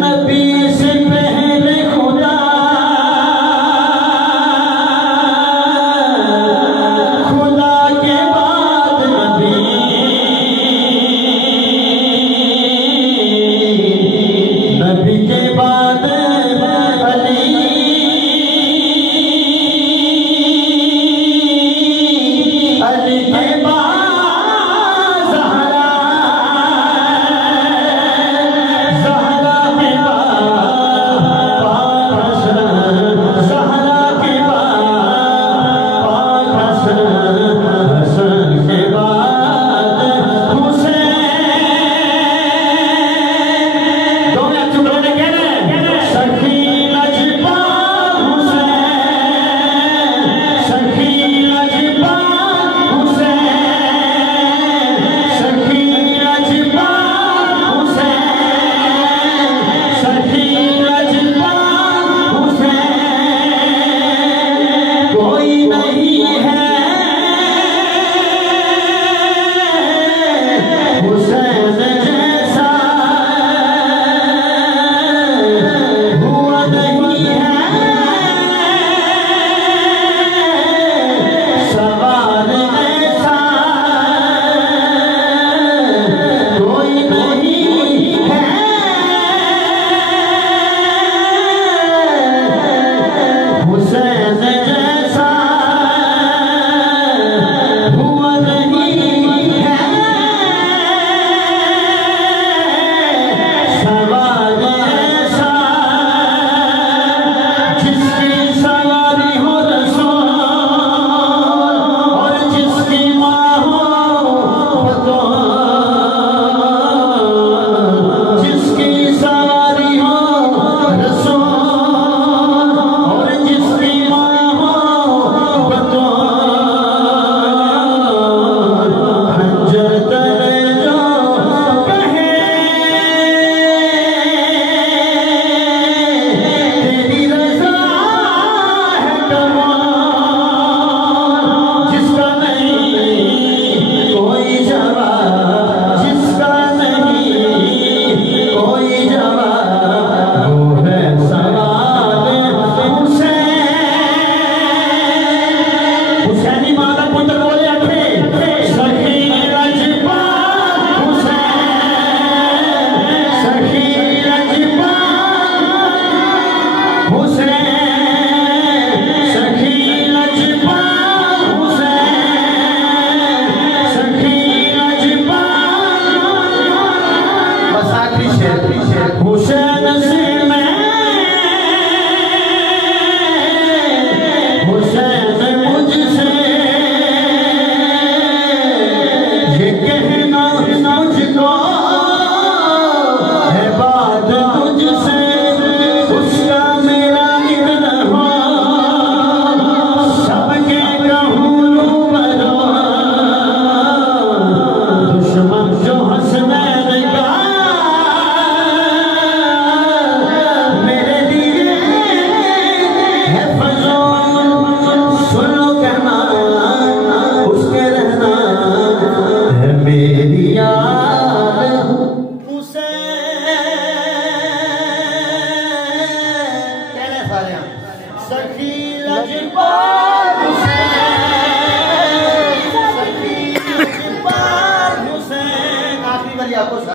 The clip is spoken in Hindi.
नबी से पहले खुदा, खुदा के बाद नबी, नबी के बाद अली, अली के बाद ज़हरा, ज़हरा के बाद पाक हसन, ज़हरा के बाद पाक हसन, हसन के बाद हुसैन। दोनों चुप रहे कहना सखी लजपाल हुसैन, सखी लजपाल हुसैन, सखी लजपाल हुसैन, सखी लजपाल हुसैन। कोई नहीं है हुसैन जैसा, हुआ नहीं है सवाल ऐसा, कोई नहीं है हुसैन जैसा, हुआ नहीं है सवाल ऐसा। जिसकी सवारी हो रसूल और जिसकी माँ हो बतौर, जिसकी सवारी हो रसूल और जिसकी माँ हो बतौर, खंजर तले जो कहे तेरी रज़ा है कमाल। जिसका नहीं कोई जवाब, जिसका नहीं कोई जवाब, वो है सवाल हुसैन। हुसैनी माता पुत्र बोले अठे सखी लजपाल हुसैन, सखी लजपाल हुसैन, सखी लजपाल हुसैन, सखी लजपाल। बस आखिरी शेर हुसैन से